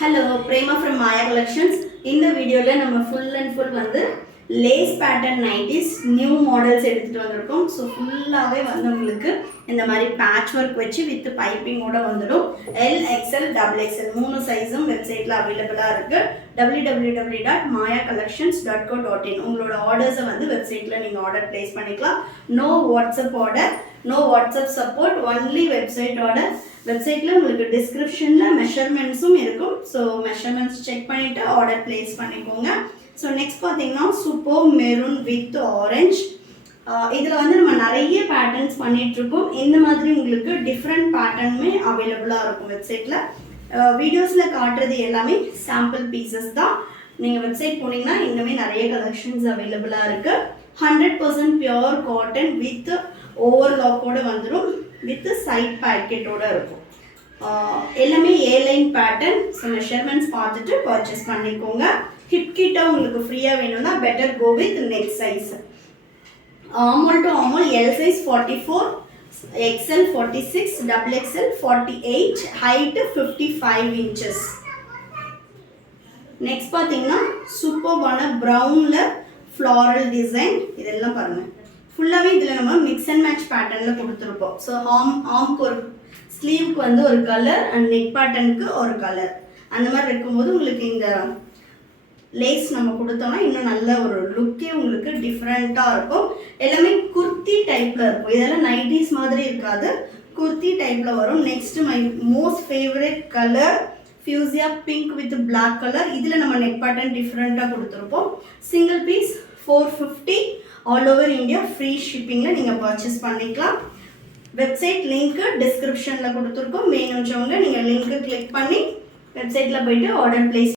Hello, Prema from Maya Collections. In the video, we will full and full lace pattern 90s new models எடுத்துட்டு வந்திருக்கோம். So full-ஆவே உங்களுக்கு இந்த மாதிரி patchwork வச்சு with piping ஓட வந்துடும். L, XL, XXL மூணு சைஸும் வெப்சைட்ல அவைலபிளா இருக்கு. www.mayacollections.co.in உங்களோட ஆர்டர்ஸை வெப்சைட்ல நீங்க ஆர்டர் பிளேஸ் பண்ணிக்கலாம். No WhatsApp order, no WhatsApp support, only website order. வெப்சைட்ல உங்களுக்கு டிஸ்கிரிப்ஷன்ல மெஷர்மெண்ட்ஸும் இருக்கும். ஸோ மெஷர்மெண்ட்ஸ் செக் பண்ணிட்டு ஆர்டர் பிளேஸ் பண்ணிக்கோங்க. ஸோ நெக்ஸ்ட் பார்த்தீங்கன்னா சூப்பர் மெரூன் வித் ஆரஞ்ச். இதில் நம்ம நிறைய பேட்டர்ன்ஸ் பண்ணிகிட்ருக்கோம். இந்த மாதிரி உங்களுக்கு டிஃப்ரெண்ட் பேட்டர்னுமே அவைலபிளாக இருக்கும் வெப்சைட்டில். வீடியோஸில் காட்டுறது எல்லாமே சாம்பிள் பீசஸ் தான். நீங்கள் வெப்சைட் போனீங்கன்னா இன்னுமே நிறைய கலெக்ஷன்ஸ் அவைலபிளாக இருக்குது. 100% பியோர் காட்டன் வித் ஓவர்லாக்கோடு வந்துடும், வித் சைட் பேக்கெட்டோடு இருக்கும். எல்லாமே ஏலைன் பேட்டர்ன். ஸோ மெஷர்மெண்ட்ஸ் பார்த்துட்டு பர்ச்சேஸ் பண்ணிக்கோங்க. ஹிப் கிட்ட உங்களுக்கு ஃப்ரீயாக வேணும்னா better go with neck size. ஆமோல் டு ஆமோல் L size 44, XL 46, XXL 48, height 55 inches. Next பார்த்தீங்கன்னா சூப்பர்பான ப்ரௌனில் ஃப்ளாரல் டிசைன். இதெல்லாம் பாருங்கள், ஃபுல்லாகவே இதில் நம்ம மிக்ஸ் அண்ட் மேட்ச் பேட்டர்னில் கொடுத்துருப்போம். ஸோ ஆம்க்கு ஒரு ஸ்லீவுக்கு ஒரு கலர் அண்ட் நெக் பேட்டர்னுக்கு ஒரு கலர், அந்த மாதிரி இருக்கும்போது உங்களுக்கு இந்த லேஸ் நம்ம கொடுத்தோம்னா இன்னும் நல்ல ஒரு லுக்கே உங்களுக்கு டிஃப்ரெண்ட்டாக இருக்கும். எல்லாமே குர்த்தி டைப்பில் இருக்கும். இதெல்லாம் நைட்டிஸ் மாதிரி இருக்காது, குர்த்தி டைப்பில் வரும். Next my most favourite colour fuchsia pink with black colour. இதில் நம்ம நெக் பேட்டர்ன் டிஃப்ரெண்ட்டாக கொடுத்துருப்போம். Single piece 450, all over India free ஷிப்பிங்கில் நீங்கள் பர்ச்சேஸ் பண்ணிக்கலாம். வெப்சைட் லிங்க்கு டிஸ்கிரிப்ஷனில் கொடுத்துருக்கோம். வேணுன்றவங்க நீங்கள் லிங்க்கு கிளிக் பண்ணி வெப்சைட்டில் போய்ட்டு ஆர்டர் பிளேஸ்